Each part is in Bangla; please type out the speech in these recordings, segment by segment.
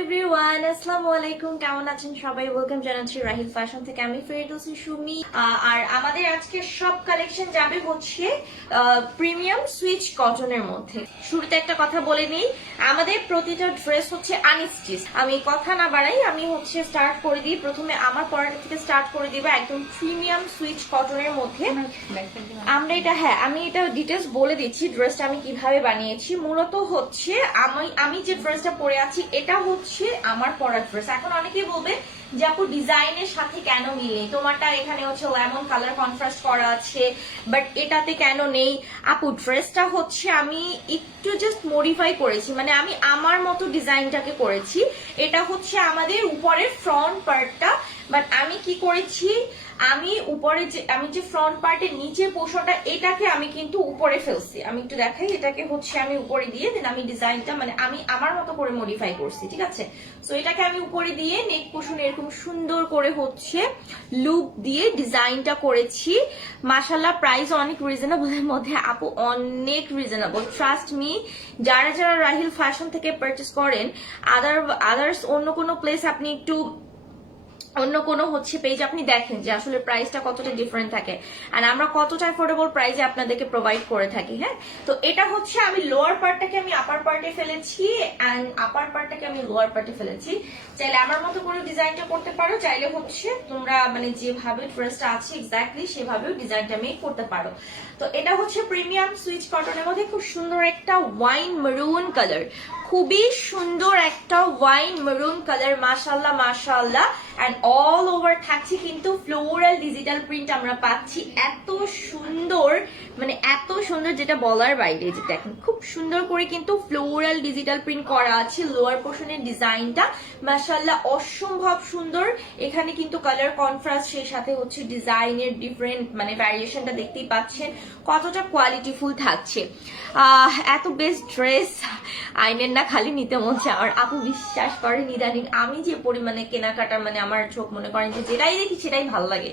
এভরিওয়ান, আসসালামু আলাইকুম। কেমন আছেন সবাই? ওয়েলকাম জানাচ্ছি রাহিল ফ্যাশন থেকে। আমি ফেরদৌসী সুমি। আর আমাদের আজকে সব কালেকশন যাবে হচ্ছে প্রিমিয়াম সুইচ কটনের মধ্যে। শুরুতে একটা কথা বলে নিই, আমাদের প্রতিটা ড্রেস হচ্ছে আনস্টিচ। আমি কথা না বাড়াই, আমি হচ্ছে স্টার্ট করে দিই। প্রথমে আমার পরাটা থেকে স্টার্ট করে দিব একদম প্রিমিয়াম সুইচ কটনের মধ্যে। আমরা এটা আমি এটা ডিটেলস বলে দিচ্ছি ড্রেসটা আমি কিভাবে বানিয়েছি। মূলত হচ্ছে আমি যে ড্রেসটা পরে আছি এটা হচ্ছে আমার পরা ড্রেস। এখন অনেকেই বলবে যে আপু ডিজাইনের সাথে কেন মিলে, তোমারটা এখানে হচ্ছে লেমন কালার কন্ট্রাস্ট করা আছে বাট এটাতে কেন নেই। আপু ড্রেসটা হচ্ছে আমি একটু জাস্ট মডিফাই করেছি, মানে আমি আমার মতো ডিজাইনটাকে করেছি। এটা হচ্ছে আমাদের উপরের ফ্রন্ট পার্টটা, বাট আমি কি করেছি, আমি উপরে আমি যে ফ্রন্ট পার্টের নিচে পোর্শনটা এটাকে আমি কিন্তু উপরে ফেলছি। আমি একটু দেখাই, এটাকে হচ্ছে আমি উপরে দিয়ে দেন আমি ডিজাইনটা মানে আমি আমার মতো করে মডিফাই করছি, ঠিক আছে। সো এটাকে আমি উপরে দিয়ে নেক পোর্শন এরকম সুন্দর করে হচ্ছে লুপ দিয়ে ডিজাইনটা করেছি। মাশাআল্লাহ প্রাইস অনেক রিজনেবলের মধ্যে আপু, অনেক রিজনেবল, ট্রাস্ট মি। যারা যারা রাহিল ফ্যাশন থেকে পারচেজ করেন, আদার্স অন্য কোনো প্লেস আপনি একটু অন্য কোনো হচ্ছে পেজ আপনি দেখেন যে আসলে প্রাইসটা কতটা ডিফারেন্ট থাকে আর আমরা কতটা অ্যাফোর্ডেবল প্রাইসে আপনাদেরকে প্রোভাইড করে থাকি। হ্যাঁ, তো এটা হচ্ছে আমি লোয়ার পার্টটাকে আমি আপার পার্টে ফেলেছি এন্ড আপার পার্টটাকে আমি লোয়ার পার্টে ফেলেছি। চাইলে আমার মতো করে ডিজাইনটা করতে পারো, চাইলে হচ্ছে তোমরা মানে যেভাবে ড্রেসটা আছে এক্স্যাক্টলি সেভাবেও ডিজাইনটা মেক করতে পারো। তো এটা হচ্ছে প্রিমিয়াম সুইচ কটনের মধ্যে খুব সুন্দর একটা ওয়াইন মেরুন কালার, খুবই সুন্দর একটা ওয়াইন মেরুন কালার। মাশাআল্লাহ মাশাআল্লাহ। এন্ড অল ওভার থাকছে কিন্তু ফ্লোরাল ডিজিটাল প্রিন্ট আমরা পাচ্ছি। এত সুন্দর, মানে এত সুন্দর যেটা বলার বাইরে। যে দেখেন খুব সুন্দর করে কিন্তু ফ্লোরাল ডিজিটাল প্রিন্ট করা আছে। লোয়ার পোর্শনের ডিজাইনটা মাশাআল্লাহ অসম্ভব সুন্দর। এখানে কিন্তু কালার কন্ট্রাস্ট, সেই সাথে হচ্ছে ডিজাইনের ডিফারেন্ট মানে ভ্যারিয়েশনটা দেখতেই পাচ্ছেন কতটা কোয়ালিটিফুল থাকছে। এত বেস্ট ড্রেস আইনের না খালি নিতে মন চায়। আর আপু বিশ্বাস করেন ইদানিং আমি যে পরিমাণে কেনাকাটা, মানে আমার চোখ মনে করেন যে যেটাই দেখি সেটাই ভালো লাগে।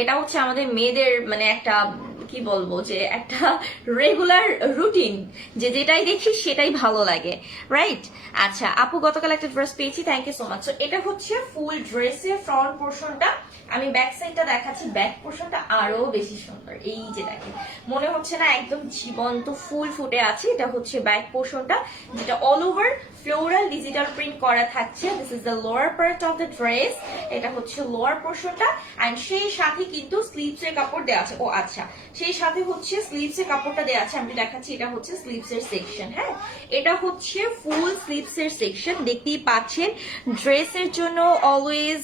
এটা হচ্ছে আমাদের মেয়েদের মানে একটা কি বলবো যে একটা রেগুলার রুটিন, যে যেটাই দেখি সেটাই ভালো লাগে, রাইট? আচ্ছা আপু, গতকাল একটা ড্রেস পেয়েছি, থ্যাংক ইউ সো মাচ। এটা হচ্ছে ফুল ড্রেসের ফ্রন্ট পোর্শনটা, আমি ব্যাক সাইডটা দেখাচ্ছি। ব্যাক পোর্শনটা আরো বেশি সুন্দর, এই যে দেখেন মনে হচ্ছে না একদম জীবন্ত ফুল ফুটে আছে। এটা হচ্ছে ব্যাক পোর্শনটা, যেটা all over floral digital print করা থাকছে। This is the lower part of the dress. এটা হচ্ছে লোয়ার পোর্শনটা এন্ড সেই সাথে কিন্তু স্লিভস এর কাপড় দেওয়া আছে। ও আচ্ছা, সেই সাথে হচ্ছে স্লিভস এর কাপড়টা দেওয়া আছে। আমি দেখাচ্ছি, এটা হচ্ছে স্লিভস এর সেকশন। হ্যাঁ, এটা হচ্ছে ফুল স্লিভস এর সেকশন, দেখতেই পাচ্ছেন। ড্রেসের জন্য অলওয়েজ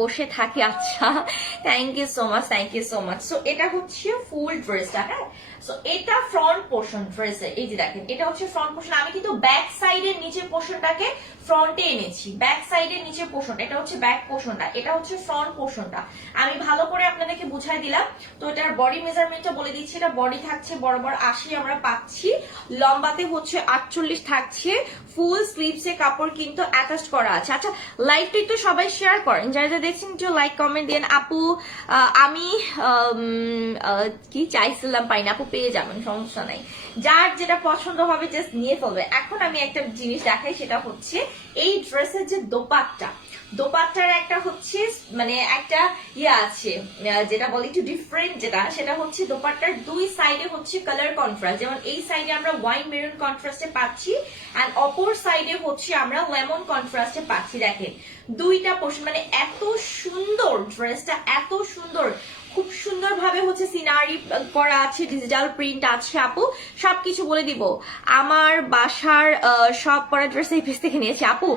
বসে থাকে। আচ্ছা, thank you so much, thank you so much. So এটা হচ্ছে ফুল ড্রেসটা। হ্যাঁ, সো এটা ফ্রন্ট পোর্শন ড্রেসের। এই যে দেখেন এটা হচ্ছে ফ্রন্ট পোর্শন। আমি কিন্তু ব্যাক সাইডের নিচের পোর্শনটাকে ফ্রন্টে এনেছি। ব্যাক সাইডের নিচের পোর্শনটা, এটা হচ্ছে ব্যাক পোর্শনটা, এটা হচ্ছে ফ্রন্ট পোর্শনটা। আমি ভালো করে আপনাদেরকে বুঝাই দিলাম। তো এটার বডি মেজারমেন্টটা বলে দিচ্ছি। এটা বডি থাকছে বরাবর 80 আমরা পাচ্ছি, লম্বাতে হচ্ছে 48 থাকছে। ফুল স্লিভস এর কাপড় কিন্তু অ্যাটাচ করা আছে। আচ্ছা, লাইভটা একটু সবাই শেয়ার করেন, যারা যারা দেখছেন একটু লাইক কমেন্ট দেন। আপু আমি কি চাইছিলাম পাইনি, আপু পেয়ে যাবেন, সমস্যা নাই। যার যেটা পছন্দ হবে জাস্ট নিয়ে ফেলবে। এখন আমি একটা জিনিস দেখাই, সেটা হচ্ছে এই ড্রেসের যে দোপাট্টার একটা হচ্ছে মানে একটা আছে যেটা বলি একটু ডিফারেন্ট, যেটা সেটা হচ্ছে দোপাট্টার দুই সাইডে হচ্ছে কালার কন্ট্রাস্ট। যেমন এই সাইডে আমরা ওয়াইন মেরুন কন্ট্রাস্টে পাচ্ছি এন্ড অপর সাইডে হচ্ছে আমরা লেমন কন্ট্রাস্টে পাচ্ছি। দেখেন দুইটা পোর্শন, মানে এত সুন্দর ড্রেসটা, এত সুন্দর, খুব সুন্দর ভাবে হচ্ছে সিনারি করা আছে, ডিজিটাল প্রিন্ট আছে। আপু সবকিছু বলে দিব, আমার বাসার সব পরা ড্রেস এই পেজ থেকে নিয়েছি। আপু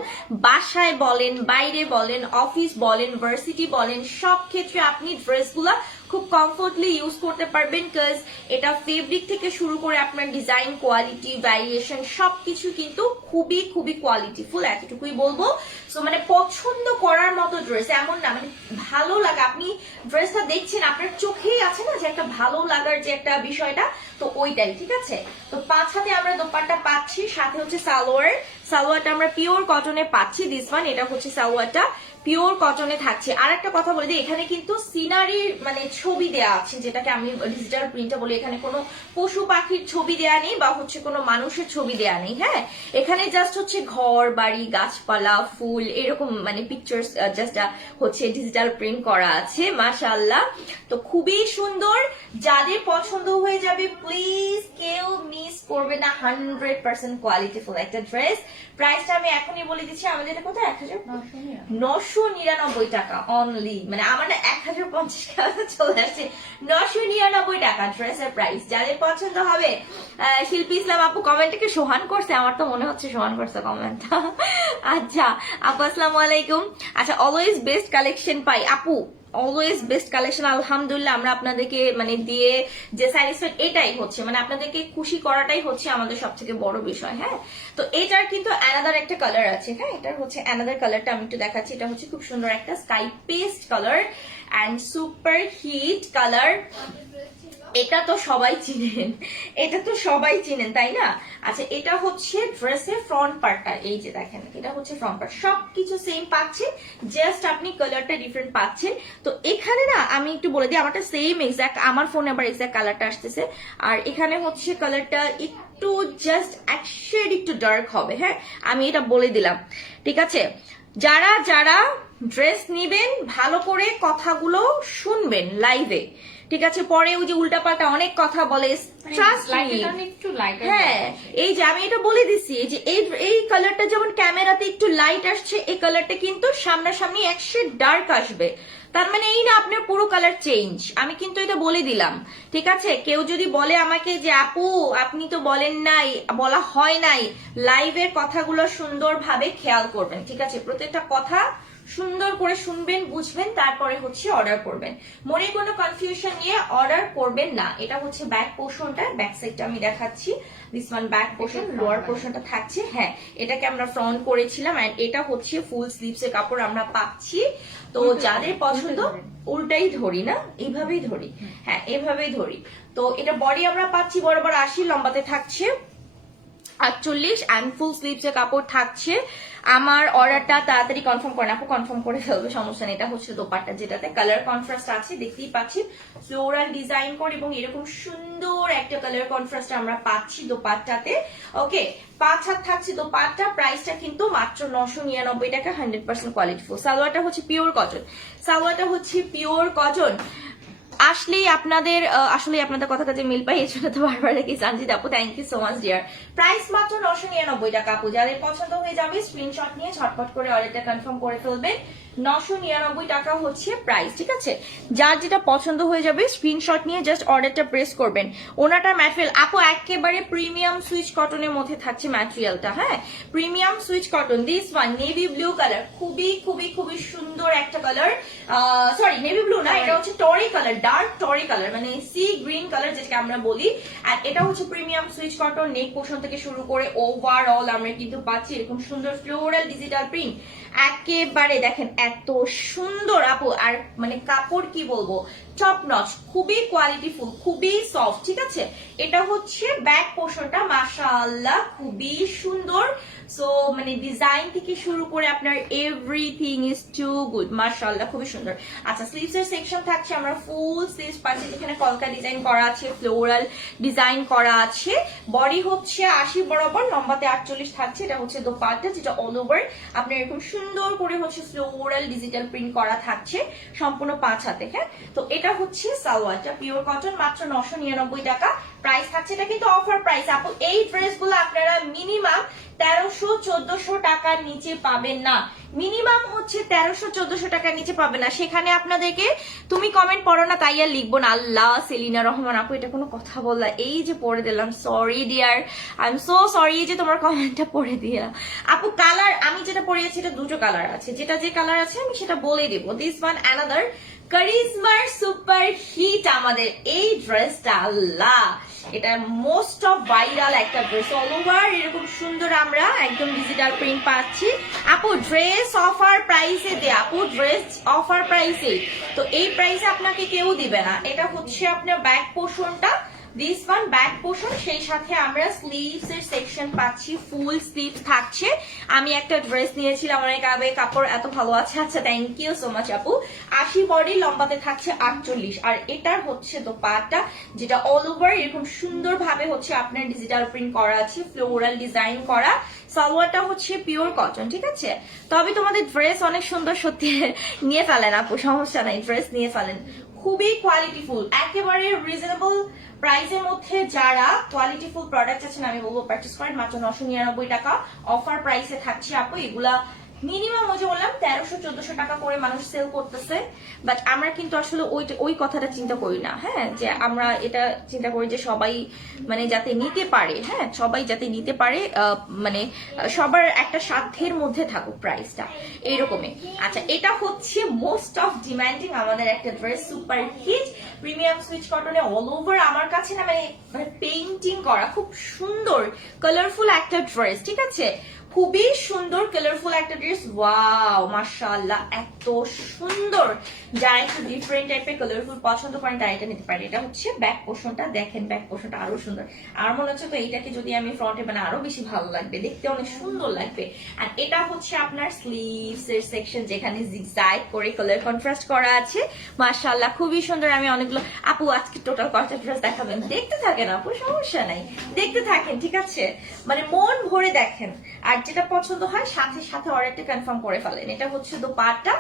বাসায় বলেন, বাইরে বলেন, অফিস বলেন, ভার্সিটি বলেন, সব ক্ষেত্রে আপনি ড্রেসগুলা খুব কমফোর্টলি ইউজ করতে পারবেন। কজ এটা ফেব্রিক থেকে শুরু করে আপনার ডিজাইন, কোয়ালিটি, ভ্যারিয়েশন সবকিছু কিন্তু খুবই খুবই কোয়ালিটিফুল, এতটুকুই বলবো। সো মানে পছন্দ করার মতো ড্রেস, এমন না মানে ভালো লাগা, আপনি ড্রেসটা দেখছেন আপনার চোখেই আছে না যে একটা ভালো লাগার যে একটা বিষয়টা, তো ওইটাই, ঠিক আছে। তো 5 হাতে আমরা দোপাট্টা পাচ্ছি, সাথে হচ্ছে সালোয়ারটা আমরা পিওর কটনে পাচ্ছি। দিস ওয়ান, এটা হচ্ছে সালোয়ারটা পিওর কটনে থাকছে। আর একটা কথা বলে দিই, এখানে কিন্তু সিনারির মানে ছবি দেয়া আছে, যেটাকে আমি ডিজিটাল প্রিন্টটা বলি। এখানে কোনো পশু পাখির ছবি দেয়া নেই বা হচ্ছে কোনো মানুষের ছবি দেয়া নেই। হ্যাঁ, এখানে জাস্ট হচ্ছে ঘর বাড়ি গাছপালা ফুল এরকম মানে পিকচার্স জাস্ট হচ্ছে ডিজিটাল প্রিন্ট করা আছে। মাশাআল্লাহ, তো খুবই সুন্দর। যাদের পছন্দ হয়ে যাবে প্লিজ কেউ মিস করবে না। 100% কোয়ালিটিফুল একটা ড্রেস। প্রাইসটা আমি এখনই বলে দিচ্ছি, আমাদের এটা কোথায় 1999 টাকা অনলি। মানে আমার না 1050 টাকা চলে আসছে। 999 টাকা ড্রেসের প্রাইস। যাদের পছন্দ হবে, শিল্পী ইসলাম আপু কমেন্টে কি সোহান করছে? আমার তো মনে হচ্ছে সোহান করছে কমেন্টটা। আচ্ছা আপু আসসালামু আলাইকুম। আচ্ছা, অলওয়েজ বেস্ট কালেকশন পাই আপু, অলওয়েজ বেস্ট কালেকশন আলহামদুলিল্লাহ। আমরা আপনাদেরকে মানে দিয়ে যে স্যাটিসফাইড এটাই হচ্ছে, মানে আপনাদেরকে খুশি করাটাই হচ্ছে আমাদের সব থেকে বড় বিষয়। হ্যাঁ, তো এটার কিন্তু অ্যানাদার একটা কালার আছে। হ্যাঁ, এটার হচ্ছে অ্যানাদার কালারটা আমি একটু দেখাচ্ছি। এটা হচ্ছে খুব সুন্দর একটা sky paste colour and super hit colour. এটা তো সবাই চিনেন, এটা তো সবাই চিনেন তাই না? আচ্ছা, এটা হচ্ছে ড্রেসের ফ্রন্ট পার্টটা। এই যে দেখেন, এটা হচ্ছে ফ্রন্ট পার্ট, সবকিছু সেম পাচ্ছেন, জাস্ট আপনি কালারটা ডিফারেন্ট পাচ্ছেন। তো এখানে না আমি একটু বলে দিই, আমারটা সেম এক্সাক্ট, আমার ফোনে আবার এক্সাক্ট কালারটা আসতেছে। আর এখানে হচ্ছে কালারটা একটু জাস্ট এক শেড একটু ডার্ক হবে। হ্যাঁ, আমি এটা বলে দিলাম, ঠিক আছে? যারা যারা ড্রেস নিবেন ভালো করে কথাগুলো শুনবেন লাইভে, ঠিক আছে? পরে ওই যে উল্টাপাল্টা অনেক কথা বলে, হ্যাঁ এই যে আমি এটা বলে দিচ্ছি যে এই কালারটা যেমন ক্যামেরাতে একটু লাইট আসছে, এই কালারটা কিন্তু সামনাসামনি এক শেড ডার্ক আসবে। তার মানে এই না আপনার পুরো কালার চেঞ্জ, আমি কিন্তু এটা বলে দিলাম, ঠিক আছে? কেউ যদি বলে আমাকে যে আপু আপনি তো বলেন নাই, বলা হয় নাই, লাইভের কথাগুলো সুন্দরভাবে খেয়াল করবেন, ঠিক আছে? প্রত্যেকটা কথা সুন্দর করে শুনবেন, বুঝবেন, তারপরে হচ্ছে অর্ডার করবেন। মনে কোনো কনফিউশন নিয়ে অর্ডার করবেন না। এটা হচ্ছে ব্যাক পোর্শনটা, ব্যাক সাইডটা আমি দেখাচ্ছি। This one back portion, lower পোর্শনটা থাকছে। হ্যাঁ, এটাকে আমরা ফ্রন্ট করেছিলাম এন্ড এটা হচ্ছে ফুল স্লিভস এর কাপড় আমরা পাচ্ছি। তো যাদের পছন্দ, উল্টাই ধরি না, এইভাবেই ধরি, হ্যাঁ এইভাবেই ধরি। তো এটা বডি আমরা পাচ্ছি বরাবর 80, লম্বাতে থাকছে 48 এন্ড ফুল স্লিভস এর কাপড় থাকছে। আমার অর্ডারটা তাড়াতাড়ি কনফার্ম করেন আপু, কনফার্ম করে ফেলবে, সমস্যা নেই। এটা হচ্ছে দোপাট্টা, যেটাতে কালার কন্ট্রাস্ট আছে, দেখতেই পাচ্ছি ফ্লোরাল ডিজাইন করে এবং এরকম সুন্দর একটা কালার কন্ট্রাস্ট আমরা পাচ্ছি দোপাট্টাতে। ওকে, 5 হাত থাকছে দোপাট্টা। প্রাইসটা কিন্তু মাত্র 999 টাকা, 100% কোয়ালিটিফুল। সালোয়ারটা হচ্ছে পিওর কটন, সালোয়ারটা হচ্ছে পিওর কটন। আসলে আপনাদের কথা কাজে মিল পাই, এই জন্য তো বারবার রেখে সঞ্জিত আপু, thank you so much dear. Price মাত্র 999 টাকা আপু। যাদের পছন্দ হয়ে যাবে স্ক্রিনশট নিয়ে ঝটপট করে অর্ডারটা কনফার্ম করে ফেলবেন। 999 টাকা হচ্ছে প্রাইস, ঠিক আছে? যার যেটা পছন্দ হয়ে যাবে স্ক্রিনশট নিয়ে জাস্ট অর্ডারটা প্রেস করবেন। ওনাটার ম্যাটেরিয়াল আপু একেবারে প্রিমিয়াম সুইচ কটনের মধ্যে থাকছে ম্যাটেরিয়ালটা। হ্যাঁ, premium switch cotton. This one navy blue colour, খুবই খুবই খুবই সুন্দর একটা কালার। সরি, নেভি ব্লু না, এটা হচ্ছে টরি কালার, ডার্ক টরি কালার, মানে সি গ্রিন কালার যেটাকে আমরা বলি। আর এটা হচ্ছে প্রিমিয়াম সুইচ কটন। নেক পোর্শন থেকে শুরু করে ওভারঅল আমরা কিন্তু পাচ্ছি এরকম সুন্দর ফ্লোরাল ডিজিটাল প্রিন্ট। একেবারে দেখেন এত সুন্দর আপু, আর মানে কাপড় কি বলবো, টপ নচ, খুবই কোয়ালিটিফুল, খুবই সফট, ঠিক আছে? এটা হচ্ছে ব্যাক পোর্শনটা, মাশাআল্লাহ খুবই সুন্দর। সো মানে ডিজাইন থেকে শুরু করে আপনার এভরিথিং ইজ টু গুড, মাশাআল্লাহ খুবই সুন্দর। আচ্ছা, স্লিভস এর সেকশন থাকছে, আমরা ফুল স্লিভস পাচ্ছি, যেখানে কলকা ডিজাইন করা আছে, ফ্লোরাল ডিজাইন করা আছে। বডি হচ্ছে 80 বরাবর, লম্বাতে 48 থাকছে। এটা হচ্ছে দোপাট্টা, যেটা অল ওভার আপনার এরকম সুন্দর করে হচ্ছে ফ্লোরাল ডিজিটাল প্রিন্ট করা থাকছে, সম্পূর্ণ 5 হাতে। হ্যাঁ, তো এটা হচ্ছে সালোয়ারটা, পিওর কটন, মাত্র 999 টাকা প্রাইস থাকছে। এটা কিন্তু অফার প্রাইস আপু। এই ড্রেসগুলো আপনারা মিনিমাম 1300-1400 টাকার নিচে পাবেন না, মিনিমাম হচ্ছে 1300-1400 টাকার নিচে পাবেন না। সেখানে আপনাদেরকে তুমি কমেন্ট পড়ো না তাই আর লিখবো না। আল্লাহ, সেলিনা রহমান আপু এটা কোনো কথা বললা, এই যে পড়ে দিলাম, sorry dear, I am so sorry যে তোমার কমেন্টটা পড়ে দিলাম আপু। কালার আমি যেটা পড়িয়েছি এটা দুটো কালার আছে, যেটা যে কালার আছে আমি সেটা বলে দিব। দিস ওয়ান অ্যানাদার কারিজমার সুপার হিট আমাদের এই ড্রেসটা, আল্লাহ এটা মোস্ট অফ ভাইরাল একটা ড্রেস। অল ওভার এরকম সুন্দর আমরা একদম ডিজিটাল প্রিন্ট পাচ্ছি আপু। ড্রেস অফার প্রাইসে দে আপু, ড্রেস অফার প্রাইসে। তো এই প্রাইসে আপনাকে কেউ দিবে না। এটা হচ্ছে আপনার ব্যাক পোর্শনটা, দিস ওয়ান ব্যাক পোর্শন, সেই সাথে আমরা স্লিভস এর সেকশন পাচ্ছি, ফুল স্লিভ থাকছে। আমি একটা ড্রেস নিয়েছিলাম অনেক আগে, কাপড় এত ভালো আছে। আচ্ছা থ্যাংক ইউ সো মাচ আপু। 80 বডি, লম্বাতে থাকছে 48, আর এটার হচ্ছে দোপাট্টা, যেটা অল ওভার এরকম সুন্দর ভাবে হচ্ছে আপনার ডিজিটাল প্রিন্ট করা আছে, ফ্লোরাল ডিজাইন করা। সালোয়ারটা হচ্ছে পিওর কটন, ঠিক আছে। তবে তোমাদের ড্রেস অনেক সুন্দর, সত্যি নিয়ে ফেলেন আপু, সমস্যা নাই, ড্রেস নিয়ে ফেলেন। খুবই কোয়ালিটিফুল, একেবারে রিজনেবল প্রাইসের মধ্যে যারা কোয়ালিটিফুল প্রোডাক্ট আছেন আমি বলবো পারচেস করেন। মাত্র 999 টাকা অফার প্রাইসে থাকছে আপু। এগুলা মিনিমাম ওই যে বললাম 1300-1400 টাকা করে মানুষ সেল করতেছে, বাট আমরা কিন্তু আসলে ওই কথাটা চিন্তা করি না। হ্যাঁ, যে আমরা এটা চিন্তা করি যে সবাই মানে যাতে নিতে পারে, হ্যাঁ সবাই যাতে নিতে পারে, মানে সবার একটা সাধ্যের মধ্যে থাকুক প্রাইসটা, এইরকমই। আচ্ছা, এটা হচ্ছে মোস্ট অফ ডিমান্ডিং আমাদের একটা dress, super hit premium swiss কটনে অল ওভার। আমার কাছে না মানে পেইন্টিং করা খুব সুন্দর কালারফুল একটা ড্রেস, ঠিক আছে, খুবই সুন্দর কালারফুল একটা ড্রেস। ওয়াও মাশাআল্লাহ, এত সুন্দর। যারা একটু ডিফারেন্ট টাইপের কালারফুল পছন্দ করেন তারা এটা নিতে পারে। এটা হচ্ছে ব্যাক পোর্শনটা, দেখেন ব্যাক পোর্শনটা আরো সুন্দর। আর মনে হচ্ছে তো এইটাকে যদি আমি ফ্রন্টে মানে আরো বেশি ভালো লাগবে, দেখতে অনেক সুন্দর লাগবে। আর এটা হচ্ছে আপনার স্লিভস এর সেকশন, যেখানে জিগজ্যাগ করে কালার কন্ট্রাস্ট করা আছে। মাশাআল্লাহ খুবই সুন্দর। আমি অনেকগুলো আপু আজকে টোটাল কয়টা ড্রেস দেখাবেন, দেখতে থাকেন আপু, সমস্যা নাই, দেখতে থাকেন, ঠিক আছে, মানে মন ভরে দেখেন। আর যেটা পছন্দ হয় সাথে সাথে অর্ডারটা কনফার্ম করে ফেলেন। এটা হচ্ছে দোপাট্টা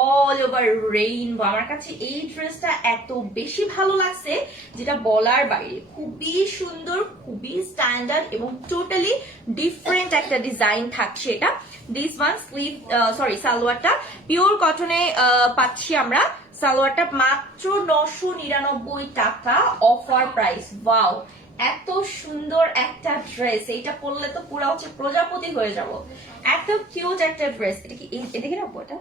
অল ওভার রেইনবো। আমার কাছে এই ড্রেসটা এত বেশি ভালো লাগছে যেটা বলার বাইরে, খুবই সুন্দর, খুবই স্ট্যান্ডার্ড এবং টোটালি ডিফারেন্ট একটা ডিজাইন থাকছে এটা। দিস ওয়ান স্লিভ সরি সালোয়ারটা পিওর কটনে পাচ্ছি আমরা। সালোয়ারটা মাত্র 999 টাকা অফার প্রাইস। ওয়াও, এত সুন্দর একটা ড্রেস, এইটা পরলে তো পুরো হচ্ছে প্রজাপতি হয়ে যাব। এত কিউট একটা ড্রেস, এটা কি রাখবো, এটা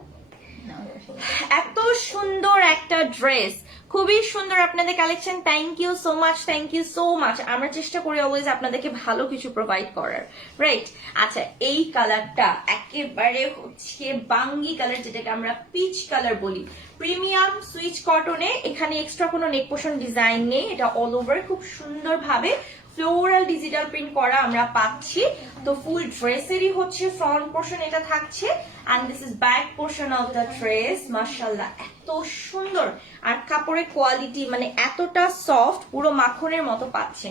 এত সুন্দর একটা ড্রেস, খুবই সুন্দর আপনাদের collection. Thank you so much, thank you so much. আমরা চেষ্টা করি অলওয়েজ আপনাদেরকে ভালো কিছু প্রোভাইড করার, রাইট। আচ্ছা, এই কালারটা একেবারে হচ্ছে বাঙ্গি কালার, যেটাকে আমরা পিচ কালার বলি, প্রিমিয়াম সুইচ কটনে। এখানে এক্সট্রা কোনো নেক পোর্শন ডিজাইন নেই, এটা অল ওভার খুব সুন্দর ভাবে ফ্লোরাল ডিজিটাল প্রিন্ট করা আমরা পাচ্ছি। তো ফুল ড্রেসেরই হচ্ছে ফ্রন্ট পোর্শন এটা থাকছে, and this is back portion of the dress. মাশাআল্লাহ এত সুন্দর, আর কাপড়ের কোয়ালিটি মানে এতটা সফট, পুরো মাখনের মতো পাচ্ছে।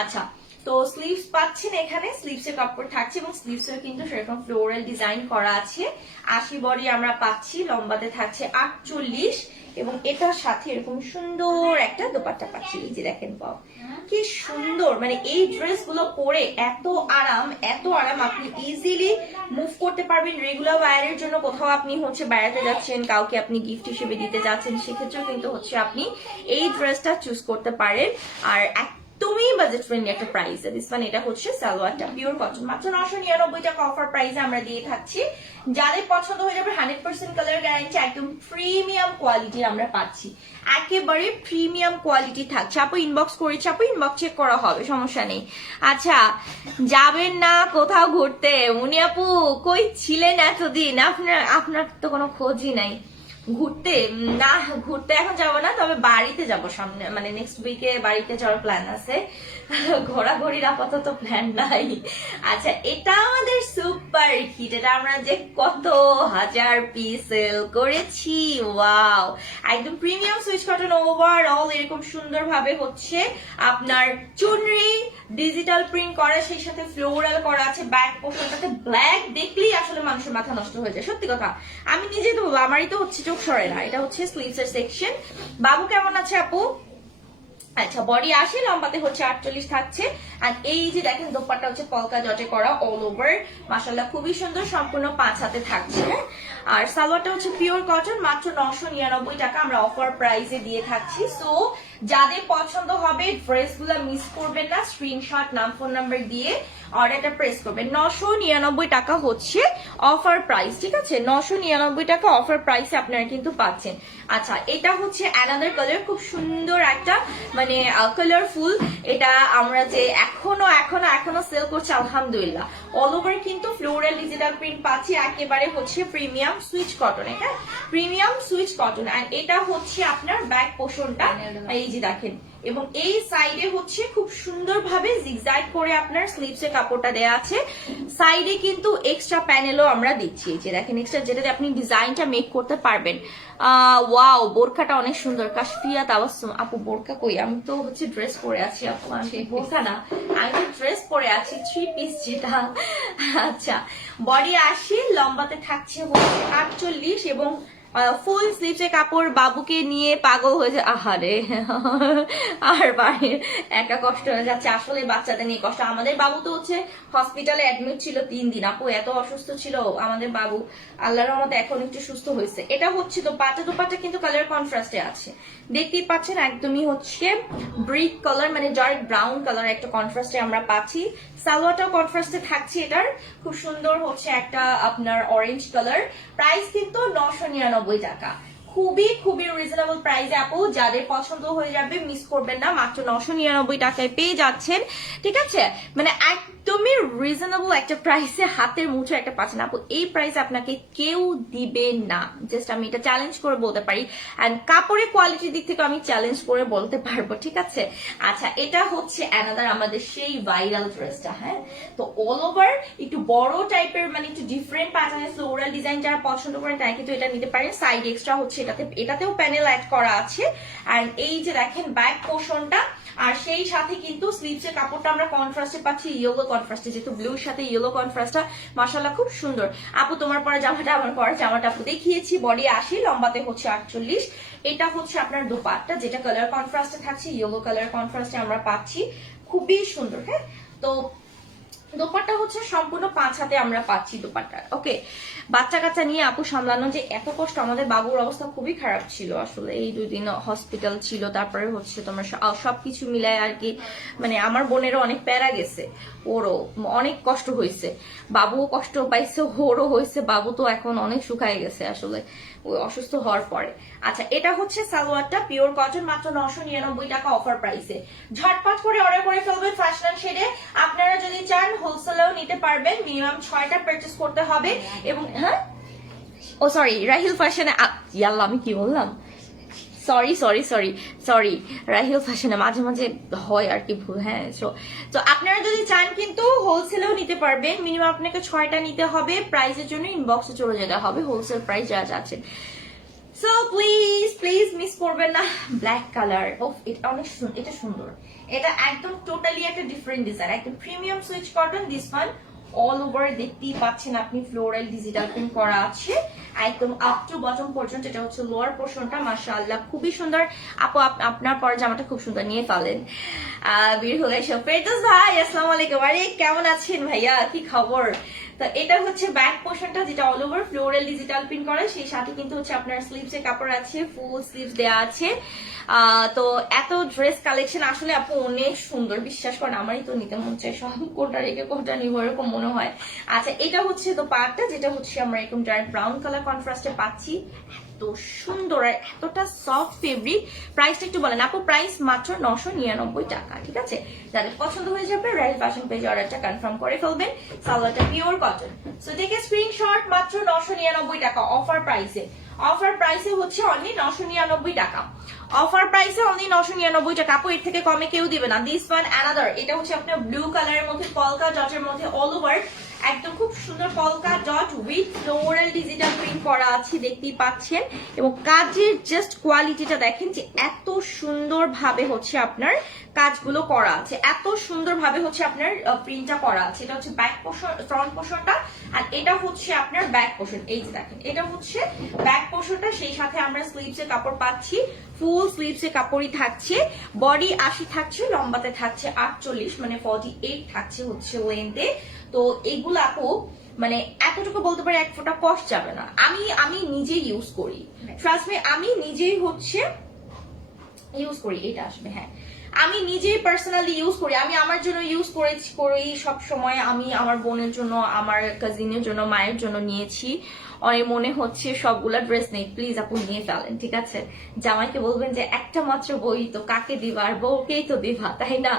আচ্ছা, তো স্লিভস পাচ্ছেন, এখানে স্লিভস এর কাপড় থাকছে এবং স্লিভস এর কিন্তু সেরকম ফ্লোরাল ডিজাইন করা আছে। 80 বডি আমরা পাচ্ছি, লম্বাতে থাকছে 48, এবং এটার সাথে এরকম সুন্দর একটা দোপাট্টা পাচ্ছি। এই যে দেখেন পাও কি সুন্দর, মানে এই ড্রেস গুলো পরে এত আরাম, এত আরাম, আপনি ইজিলি মুভ করতে পারবেন রেগুলার ওয়্যারের জন্য। কোথাও আপনি হচ্ছে বেড়াতে যাচ্ছেন, কাউকে আপনি গিফট হিসেবে দিতে যাচ্ছেন, সেক্ষেত্রেও কিন্তু হচ্ছে আপনি এই ড্রেসটা চুজ করতে পারেন। আর তুমি বাজেট ফ্রেন্ডলি একটা প্রাইস দিস মানে এটা হচ্ছে সালোয়ারটা পিওর কটন, মাত্র 999 টাকা অফার প্রাইসে আমরা দিয়ে থাকছি। যাদের পছন্দ হয়ে যাবে 100% কালার গ্যারান্টি, একদম প্রিমিয়াম কোয়ালিটি আমরা পাচ্ছি, একেবারে প্রিমিয়াম কোয়ালিটি থাকছে। আপু ইনবক্স করেছি, আপু ইনবক্স চেক করা হবে, সমস্যা নেই। আচ্ছা, যাবেন না কোথাও ঘুরতে? উনি আপু কই ছিলেন এতদিন, আপনার তো কোনো খোঁজই নাই। ঘুরতে না, ঘুরতে এখন যাবো না, তবে বাড়িতে যাব সামনে, মানে নেক্সট উইকে বাড়িতে যাওয়ার প্ল্যান আছে, ঘোরাঘুরির আপাতত প্ল্যান নাই। আচ্ছা, এটা আমাদের সুপার হিট, এটা আমরা যে কত হাজার পিস সেল করেছি। ওয়াও, একদম প্রিমিয়াম সুইচ কটন ওভারঅল এরকম সুন্দর ভাবে হচ্ছে আপনার চুনরি ডিজিটাল প্রিন্ট করা, সেই সাথে ফ্লোরাল করা আছে। ব্যাক পোর্শনটাতে ব্ল্যাক দেখলেই আসলে মানুষের মাথা নষ্ট হয়ে যায়, সত্যি কথা। আমি নিজে তো আমারই তো হচ্ছে চোখ সরে না। এটা হচ্ছে স্লিভস এর সেকশন। বাবু কেমন আছে আপু? আচ্ছা, বডি 80, লম্বাতে হচ্ছে 48 থাকছে। আর এই যে দেখেন দোপাট্টা হচ্ছে পলকা জটে করা অল ওভার, মাশাআল্লাহ খুবই সুন্দর, সম্পূর্ণ 5 হাতে থাকছে। আর সালোয়ারটা হচ্ছে পিওর কটন, মাত্র 999 টাকা আমরা অফার প্রাইসে দিয়ে থাকছি। সো যাদের পছন্দ হবে ড্রেসগুলো মিস করবেন না, স্ক্রিনশট নাম ফোন নাম্বার দিয়ে অর্ডারটা প্রেস করবেন। 999 টাকা হচ্ছে অফার প্রাইস, ঠিক আছে, 999 টাকা অফার প্রাইসে আপনারা কিন্তু পাচ্ছেন। আচ্ছা, এটা হচ্ছে অ্যানাদার কালার, খুব সুন্দর একটা মানে কালারফুল। এটা আমরা যে এখনো সেল করছি আলহামদুলিল্লাহ। অল ওভার কিন্তু ফ্লোরাল ডিজিটাল প্রিন্ট পাচ্ছি, একেবারে হচ্ছে প্রিমিয়াম সুইচ কটন, হ্যাঁ প্রিমিয়াম সুইচ কটন। আর এটা হচ্ছে আপনার ব্যাক পোর্শনটা, এই যে দেখেন এবং এই সাইডে হচ্ছে খুব সুন্দরভাবে জিগজ্যাগ করে আপনার স্লিভসে কাপড়টা দেয়া আছে। সাইডে কিন্তু এক্সট্রা প্যানেলও আমরা দিচ্ছি, যে দেখেন এক্সট্রা, যেটাতে আপনি ডিজাইনটা মেক করতে পারবেন। ওয়াও, বোরকাটা অনেক সুন্দর। কাশফিয়া তাবাসসুম আপু, বোরকা কই? আমি তো হচ্ছে ড্রেস পরে আছি আপু, আমি বোরকা না, আমি তো ড্রেস পরে আছি, 3 পিস যেটা। আচ্ছা, বডি 80, লম্বাতে থাকছে হচ্ছে 48 এবং ফুল স্লিভসে কাপড়। বাবুকে নিয়ে পাগল হয়ে যায়, আহারে আর বাড়ি একা কষ্ট হয়ে যাচ্ছে। আসলে বাচ্চাদের নিয়ে কষ্ট। আমাদের বাবু তো হচ্ছে হসপিটালে অ্যাডমিট ছিল 3 দিন আপু, এত অসুস্থ ছিল আমাদের বাবু। আল্লাহর রহমতে এখন একটু সুস্থ হয়েছে। এটা হচ্ছে দোপাট্টা কিন্তু কালার কন্ট্রাস্টে আছে, দেখতেই পাচ্ছেন, একদমই হচ্ছে ব্রিক কালার, মানে ডার্ক ব্রাউন কালার একটা কন্ট্রাস্টে আমরা পাচ্ছি। সালোয়ারটাও কন্ট্রাস্টে থাকছে এটার, খুব সুন্দর হচ্ছে একটা আপনার অরেঞ্জ কালার। প্রাইস কিন্তু 999 টাকা, খুবই খুবই রিজনেবল প্রাইসে আপু। যাদের পছন্দ হয়ে যাবে মিস করবেন না, মাত্র 999 টাকায় পেয়ে যাচ্ছেন। ঠিক আছে, মানে একদমই রিজনেবল একটা প্রাইসে হাতের মুঠো একটা পাচ্ছেন আপু। এই প্রাইসে আপনাকে কেউ দিবে না, জাস্ট আমি এটা চ্যালেঞ্জ করে বলতে পারি। এন্ড কাপড়ের কোয়ালিটির দিক থেকে আমি চ্যালেঞ্জ করে বলতে পারবো। ঠিক আছে, আচ্ছা, এটা হচ্ছে অ্যানাদার আমাদের সেই ভাইরাল ড্রেসটা। হ্যাঁ, তো অল ওভার একটু বড় টাইপের, মানে একটু ডিফারেন্ট প্যাটার্নের ফ্লোরাল ডিজাইন যারা পছন্দ করেন তারা কিন্তু এটা নিতে পারেন। সাইড এক্সট্রা হচ্ছে এটাতেও প্যানেল অ্যাড করা আছে। আর এই যে দেখেন ব্যাক পোর্শনটা, আর সেই সাথে কিন্তু স্লিভসের কাপড়টা আমরা কন্ট্রাস্টে পাচ্ছি, ইয়েলো কন্ট্রাস্টে, যেহেতু ব্লুর সাথে ইয়েলো কন্ট্রাস্টটা মাশাআল্লাহ খুব সুন্দর। আপু তোমার পরা জামাটা, আমার পরা জামাটা আপু দেখিয়েছি, বডি 80, লম্বাতে হচ্ছে 48। এটা হচ্ছে আপনার দোপাট্টা, যেটা কালার কন্ট্রাস্টে থাকছে, ইয়েলো কালার কন্ট্রাস্টে আমরা পাচ্ছি, খুবই সুন্দর। হ্যাঁ, তো দোপাট্টা হচ্ছে সম্পূর্ণ 5 হাতে আমরা পাচ্ছি দোপাট্টা। ওকে, বাচ্চা কাচ্চা নিয়ে আপু সামলানো যে এত কষ্ট, আমাদের বাবুর অবস্থা খুবই খারাপ ছিল আসলে, এই 2 দিন হসপিটাল ছিল, তারপরে হচ্ছে তোমার সবকিছু মিলায় আর কি, মানে আমার বোনেরও অনেক প্যারা গেছে, ওরও অনেক কষ্ট হয়েছে, বাবুও কষ্ট পাইছে, ওরও হয়েছে। বাবু তো এখন অনেক শুকায় গেছে আসলে ওই অসুস্থ হওয়ার পরে। আচ্ছা, এটা হচ্ছে সালোয়ারটা, পিওর কটন, মাত্র 999 টাকা অফার প্রাইসে। ঝটপট করে অর্ডার করে ফেলবেন ফ্যাশন এন্ড শেডে। আপনারা যদি চান হোলসেলেও নিতে পারবেন, মিনিমাম 6টা পারচেজ করতে হবে। এবং হ্যাঁ, ও সরি, রাহিল ফ্যাশনে, ইয়াল্লা আমি কি বললাম, সরি, রাহিল ফ্যাশনে মাঝে মাঝে হয় আর কি ভুল। হ্যাঁ, তো আপনারা যদি চান কিন্তু হোলসেলেও নিতে পারবেন, মিনিমাম আপনাকে 6টা নিতে হবে। প্রাইসের জন্য ইনবক্সে চলে যেতে হবে, হোলসেল প্রাইস যা যাচ্ছে। সো প্লিজ মিস করবেন না। ব্ল্যাক কালার, এটা অনেক সুন্দর, এটা সুন্দর, এটা একদম টোটালি একটা ডিফারেন্ট ডিজাইন, একদম premium switch cotton. This one all over দেখতেই পাচ্ছেন আপনি, ফ্লোরাল ডিজিটাল প্রিন্ট করা আছে একদম আপ টু বটম পর্যন্ত। এটা হচ্ছে লোয়ার পোর্শনটা, মাশাআল্লাহ খুবই সুন্দর। আপু আপনার পরে জামাটা খুব সুন্দর, নিয়ে ফেলেন। বীর হলে ফেরদৌস ভাই, আসসালামু আলাইকুম। আরে কেমন আছেন ভাইয়া, কি খবর? তো এটা হচ্ছে ব্যাক পোর্শনটা, যেটা all over floral digital print করা, সেই সাথে কিন্তু হচ্ছে আপনার স্লিভস এর কাপড় আছে, ফুল স্লিভস দেয়া আছে। তো এত ড্রেস কালেকশন আসলে আপু অনেক সুন্দর, বিশ্বাস করেন আমারই তো নিতে মন চায়, সব কোনটা রেখে কোনটা নিব এরকম মনে হয়। আচ্ছা, এটা হচ্ছে তো পার্টটা, যেটা হচ্ছে আমরা এরকম ডার্ক ব্রাউন কালার কন্ট্রাস্টে পাচ্ছি, এত সুন্দর আর এতটা সফট ফেব্রিক। প্রাইসটা একটু বলেন আপু। প্রাইস মাত্র 999 টাকা। ঠিক আছে, যাদের পছন্দ হয়ে যাবে রাইল ফ্যাশন পেজে অর্ডারটা কনফার্ম করে ফেলবেন। সালোয়ারটা পিওর কটন। সো দেখে স্ক্রিনশট, মাত্র 999 টাকা অফার প্রাইসে। অফার প্রাইসে হচ্ছে অনলি 999 টাকা। অফার প্রাইসে অনলি 999 টাকা। আপু এর থেকে কমে কেউ দিবে না। দিস ওয়ান অ্যানাদার, এটা হচ্ছে আপনার ব্লু কালারের মধ্যে পলকা ডটের মধ্যে অল ওভার একদম খুব সুন্দর polka dot with floral digital print করা আছে, দেখতেই পাচ্ছেন। এবং কাজের জাস্ট কোয়ালিটিটা দেখেন, যে এত সুন্দর ভাবে হচ্ছে আপনার কাজগুলো করা আছে, এত সুন্দর ভাবে হচ্ছে আপনার প্রিন্টটা করা আছে। এটা হচ্ছে ব্যাক পোর্শন, ফ্রন্ট পোর্শনটা, আর এটা হচ্ছে আপনার ব্যাক পোর্শন। এই যে দেখেন, এটা হচ্ছে ব্যাক পোর্শনটা, সেই সাথে আমরা স্লিভস এর কাপড় পাচ্ছি, ফুল স্লিভস এর কাপড়ই থাকছে। বডি 80 থাকছে, লম্বাতে থাকছে 48, মানে 48 থাকছে হচ্ছে লেন্থে। তো এইগুলো আপু মানে এতটুকু বলতে পারি, এক ফোঁটা কষ্ট যাবে না। আমি নিজেই ইউজ করি, ট্রাস্ট মি, আমি নিজেই হচ্ছে ইউজ করি। এটা আসবে, হ্যাঁ আমি নিজেই পার্সোনালি ইউজ করি, আমি আমার জন্য ইউজ করি সব সময়। আমি আমার বোনের জন্য, আমার কাজিনের জন্য, মায়ের জন্য নিয়েছি। অনেক মনে হচ্ছে সবগুলা ড্রেস নেই, প্লিজ আপু নিয়ে ফেলেন, ঠিক আছে? জামাইকে বলবেন যে একটা মাত্র বই তো কাকে দিবা, আর বউকেই তো দিবা, তাই না?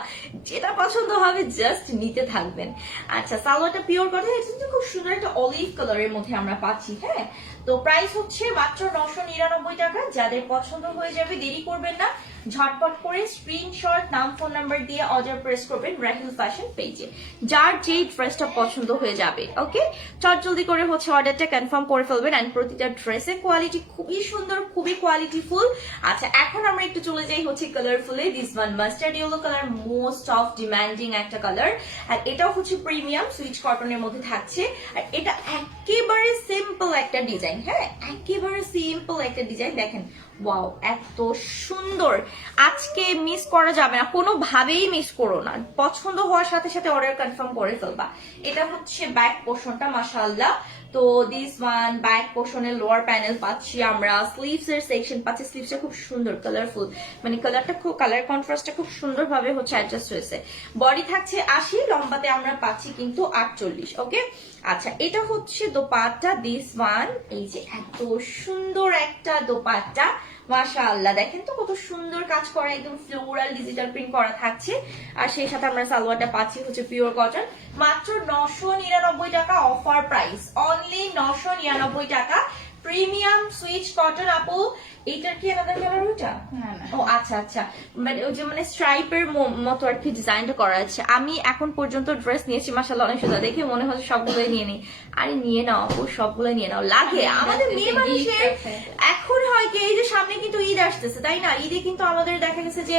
যেটা পছন্দ হবে জাস্ট নিতে থাকবেন। আচ্ছা, সালোয়ারটা পিওর কটন, এটা কিন্তু খুব সুন্দর একটা অলিভ কালারের মধ্যে আমরা পাচ্ছি। হ্যাঁ, তো প্রাইস হচ্ছে মাত্র 999 টাকা। যাদের পছন্দ হয়ে যাবে দেরি করবেন না, ঝটপট করে স্ক্রিনশট, নাম, ফোন নাম্বার দিয়ে অর্ডার প্রেস করবেন রাহিল ফ্যাশন পেজে, যার যেই ড্রেসটা পছন্দ হয়ে যাবে। ওকে, চট জলদি করে হচ্ছে অর্ডারটা কনফার্ম করে ফেলবেন। এন্ড প্রতিটা ড্রেসের কোয়ালিটি খুবই সুন্দর, খুবই কোয়ালিটিফুল। আচ্ছা, এখন আমরা একটু চলে যাই হচ্ছে কালারফুলে। This one mustard yellow colour, most of demanding একটা কালার। আর এটাও হচ্ছে প্রিমিয়াম সুইচ কটনের মধ্যে থাকছে। আর এটা একেবারে সিম্পল একটা ডিজাইন। হ্যাঁ, একেবারে সিম্পল একটা ডিজাইন। দেখেন, ওয়াও, এত সুন্দর। আজকে মিস করা যাবে না, কোনোভাবেই মিস করো না। পছন্দ হওয়ার সাথে সাথে অর্ডার কনফার্ম করে ফেলবা। এটা হচ্ছে ব্যাক পোর্শনটা, মাশাআল্লাহ। তো দিস ওয়ান ব্যাক পোর্শনের লোয়ার প্যানেল পাচ্ছি আমরা, স্লিভস এর সেকশন পাচ্ছি। স্লিভসটা খুব সুন্দর, কালারফুল, মানে কালারটা খুব, কালার কন্ট্রাস্টটা খুব সুন্দরভাবে হচ্ছে অ্যাডজাস্ট হয়েছে। বডি থাকছে 80, লম্বাতে আমরা পাচ্ছি কিন্তু 48। ওকে, আচ্ছা, এটা হচ্ছে দোপাট্টা। দিস ওয়ান, এই যে এত সুন্দর একটা দোপাট্টা, মাশাআল্লাহ। দেখেন তো কত সুন্দর কাজ করা, একদম ফ্লোরাল ডিজিটাল প্রিন্ট করা থাকছে। আর সেই সাথে আমরা সালোয়ারটা পাচ্ছি হচ্ছে পিওর কটন, মাত্র 999 টাকা, অফার প্রাইস অনলি 999 টাকা। Premium switch cotton. আপু, এইটার কি আলাদা কালার ওইটা? ও আচ্ছা আচ্ছা, মানে ওই যে মানে স্ট্রাইপের মতো আর কি ডিজাইনটা করা আছে। আমি এখন পর্যন্ত ড্রেস নিয়েছি মাশাআল্লাহ অনেক সুন্দর, দেখে মনে হচ্ছে সবগুলোই নিয়ে নিই। আরে নিয়ে নাও আপু, সবগুলোই নিয়ে নাও। লাগে আমাদের মেয়ে মানুষের এখন হয় কি, এই যে সামনে কিন্তু ঈদ আসতেছে, তাই না? ঈদে কিন্তু আমাদের দেখা গেছে যে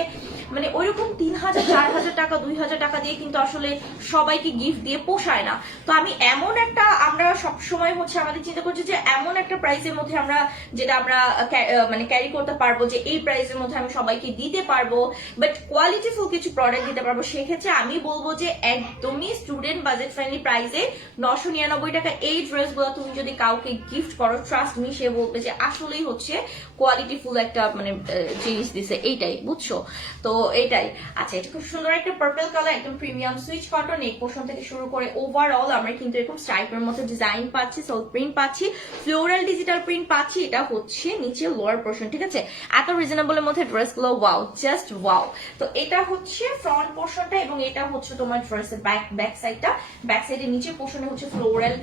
মানে ওইরকম 3000, 4000 টাকা, 2000 টাকা দিয়ে কিন্তু আসলে সবাইকে গিফট দিয়ে পোষায় না। তো আমি এমন একটা, আমরা সবসময় হচ্ছে আমাদের চিন্তা করছি যে এমন একটা প্রাইসের মধ্যে আমরা, যেটা আমরা মানে ক্যারি করতে পারবো, যে এই প্রাইসের মধ্যে আমি সবাইকে দিতে পারবো, বাট কোয়ালিটিফুল কিছু প্রোডাক্ট দিতে পারবো। সেক্ষেত্রে আমি বলবো যে একদমই স্টুডেন্ট বাজেট ফ্রেন্ডলি প্রাইসে 999 টাকা এই ড্রেসগুলো তুমি যদি কাউকে গিফট করো, ট্রাস্ট মি, সে বলবে যে আসলেই হচ্ছে কোয়ালিটিফুল একটা মানে জিনিস দিছে, এইটাই, বুঝছো? তো এইটাই। আচ্ছা, এটা খুব সুন্দর একটা পার্পল কালার, একদম প্রিমিয়াম সুইচ কটন। এই পোর্শন থেকে শুরু করে ওভারঅল আমরা কিন্তু এরকম স্ট্রাইপের মতো ডিজাইন পাচ্ছি, সল্ট প্রিন্ট পাচ্ছি, ফ্লোরাল ডিজিটাল প্রিন্ট পাচ্ছি। এটা হচ্ছে নিচে লোয়ার পোর্শন, ঠিক আছে? এত রিজনেবলের মধ্যে ড্রেসগুলো ওয়াও, জাস্ট ওয়াও। তো এটা হচ্ছে ফ্রন্ট পোর্শনটা, এবং এটা হচ্ছে তোমার ড্রেসের ব্যাক সাইডটা। ব্যাক সাইডের নিচে পোর্শনে হচ্ছে ফ্লোরাল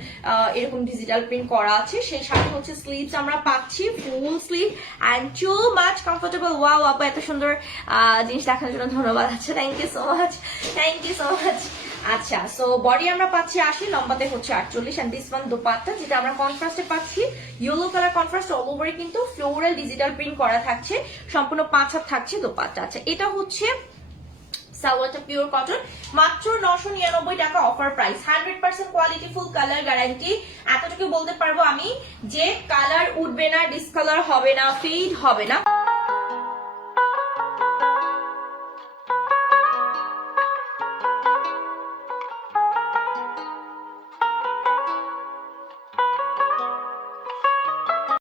এরকম ডিজিটাল প্রিন্ট করা আছে। সেই সাথে হচ্ছে স্লিভস আমরা পাচ্ছি full sleeve and too much comfortable. Wow আপু, এত সুন্দর জিনিস দেখার জন্য ধন্যবাদ। আচ্ছা, thank you so much, thank you so much. আচ্ছা, সো বডি আমরা পাচ্ছি 80, লম্বাতে হচ্ছে 48। এন্ড দিস ওয়ান দোপাট্টা, যেটা আমরা কন্ট্রাস্টে পাচ্ছি, ইয়েলো কালার কন্ট্রাস্ট, অল ওভারে কিন্তু ফ্লোরাল ডিজিটাল প্রিন্ট করা থাকছে, সম্পূর্ণ 5 হাত থাকছে দোপাট্টা। আচ্ছা, এটা হচ্ছে সালোয়ারটা পিওর কটন, মাত্র 999 টাকা, offer price, 100% quality, full colour guarantee. এতটুকু বলতে পারবো আমি যে কালার উঠবে না, ডিসকালার হবে না, ফেড হবে না।